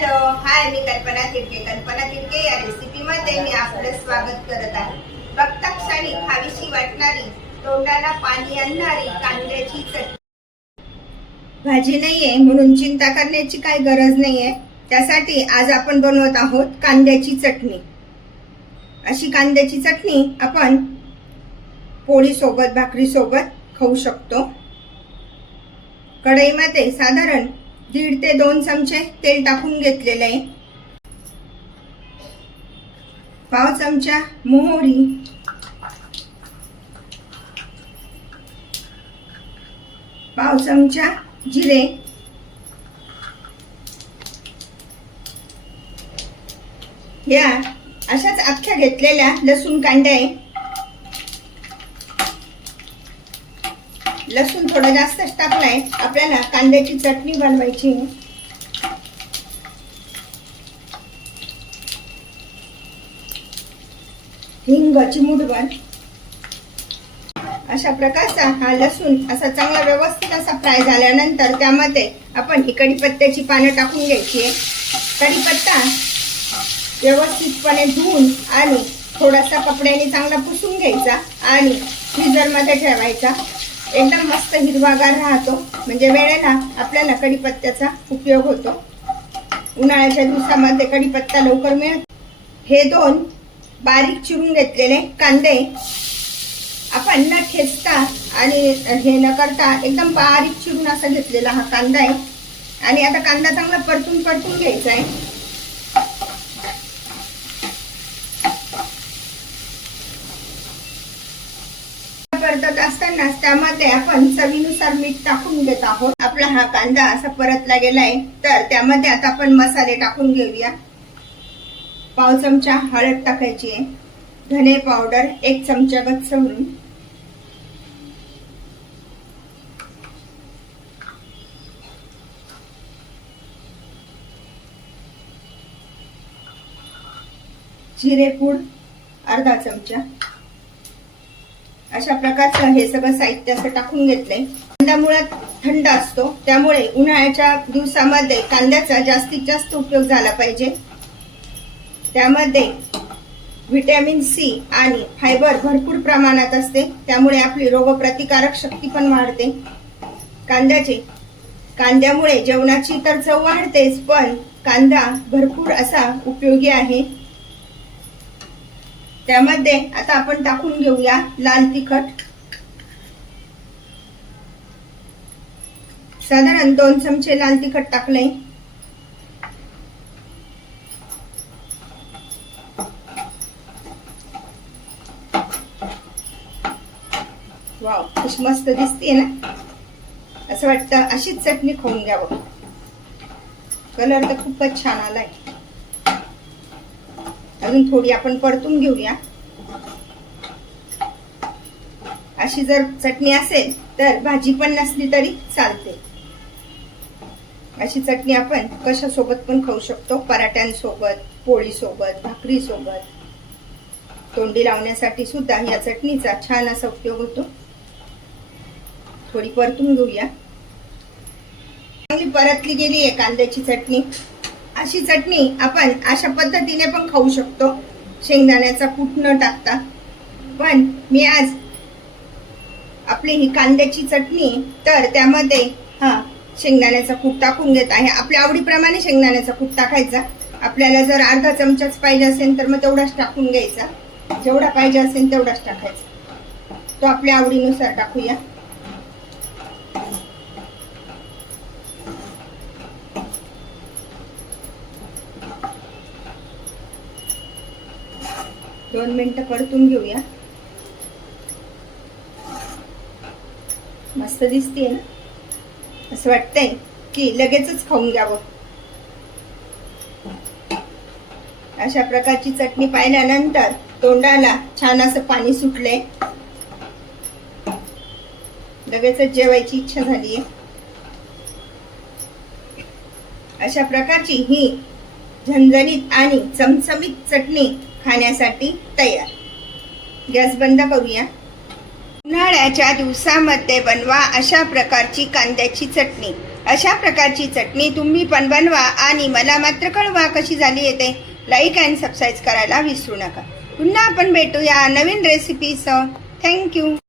Hello. हाय मी कल्पना तिडके. कल्पना तिडके या रेसिपी मध्ये मी आपलं स्वागत करत आहे. बघता क्षणी खावीशी वाटणारी तोंडाला पाणी आणणारी कांद्याची चटणी. भाजी नाहीये म्हणून चिंता करण्याची काही गरज नाहीये. त्यासाठी आज आपण बनवत आहोत कांद्याची चटणी. अशी कांद्याची चटणी आपण पोळी सोबत भाकरी सोबत खाऊ शकतो. कढईमध्ये साधारण दीड ते दोन चमचे तेल टाकून घेतलेले आहे. पाव चमचा मोहरी. पाव चमचा जिरे. या अशाच अख्ख्या घेतलेल्या लसूण कांड्या आहे. लसूण थोडा जास्तच टाकलाय. आपल्याला कांद्याची चटणी बनवायची हिंग चिमूटभर अशा प्रकारचा हा लसूण असा चांगला व्यवस्थित असा फ्राय झाल्यानंतर त्यामध्ये आपण ही कढीपत्त्याची पानं टाकून घ्यायची आहे. कढीपत्ता व्यवस्थितपणे धुवून आणि थोडासा कपड्याने चांगला पुसून घ्यायचा आणि फ्रीजरमध्ये ठेवायचा. एकदम मस्त हिरवागार राहतो. म्हणजे वेळेला आपल्याला कढीपत्त्याचा उपयोग होतो. उन्हाळ्याच्या दिवसामध्ये कढीपत्ता लवकर मिळतो. हे दोन बारीक चिरून घेतलेले कांदे आपण न ठेचता आणि हे न करता एकदम बारीक चिरून असा घेतलेला हा कांदा आहे. आणि आता कांदा चांगला परतून परतून घ्यायचा आहे. परतत त्यामध्ये आपण चवीनुसार मीठ टाकून घेत आहोत. आपला हा कांदा असा परतला गेलाय तर त्यामध्ये आता आपण मसाले टाकून घेऊया. पाव चमचा हळद टाकायची आहे. धने पावडर एक चमचा गच्च भरून जिरेपूड अर्धा चमचा. अशा प्रकारचं हे सगळं साहित्य असं टाकून घेतलंय. कांदा मुळात थंड असतो. त्यामुळे उन्हाळ्याच्या दिवसामध्ये कांद्याचा जास्तीत जास्त उपयोग झाला पाहिजे. त्यामध्ये व्हिटॅमिन सी आणि फायबर भरपूर प्रमाणात असते. त्यामुळे आपली रोगप्रतिकारक शक्ती पण वाढते. कांद्याचे कांद्यामुळे जेवणाची तर चव वाढतेच पण कांदा भरपूर असा उपयोगी आहे. त्यामध्ये आता आपण टाकून घेऊया लाल तिखट. साधारण दोन चमचे लाल तिखट टाकले वाव खूप मस्त दिसते ना? असं वाटतं अशीच चटणी खाऊन घ्यावं. कलर तर खूपच छान आलाय. अजून थोडी आपण परतून घेऊया. अशी जर चटणी असेल तर भाजी पण नसली तरी चालते. अशी चटणी आपण कशासोबत पण खाऊ शकतो? पराठ्यांसोबत पोळी सोबत भाकरी सोबत तोंडी लावण्यासाठी सुद्धा या चटणीचा छान असा उपयोग होतो. थोडी परतून घेऊया. चांगली परतली गेली आहे कांद्याची चटणी. अशी चटणी आपण अशा पद्धतीने पण खाऊ शकतो. शेंगदाण्याचा कूट न टाकता. पण मी आज आपली ही कांद्याची चटणी तर त्यामध्ये हा शेंगदाण्याचा कूट टाकून घेत आहे. आपल्या आवडीप्रमाणे शेंगदाण्याचा कूट टाकायचा. आपल्याला जर अर्धा चमचाच पाहिजे असेल तर मग तेवढाच टाकून घ्यायचा. जेवढा पाहिजे असेल तेवढाच टाकायचा. तो आपल्या आवडीनुसार टाकूया. दोन मिनटं परतून घेऊया. मस्त दिसते ना? असं वाटतंय की लगेचच खाऊन घ्यावं. अशा प्रकारची चटणी पाहिल्यानंतर तोंडाला छान असं पाणी सुटले लगेचच जेवायची इच्छा झाली अशा प्रकारची ही झणझणीत आणि चमचमीत चटणी खाण्यासाठी तयार. गॅस बंद करूया. उन्हाळ्याच्या दिवसामध्ये बनवा अशा प्रकारची कांद्याची चटणी. अशा प्रकारची चटणी तुम्ही पण बनवा आणि मला मात्र कळवा कशी झाली येते. लाईक अँड सबस्क्राईब करायला विसरू नका. पुन्हा आपण भेटूया नवीन रेसिपीसह थँक्यू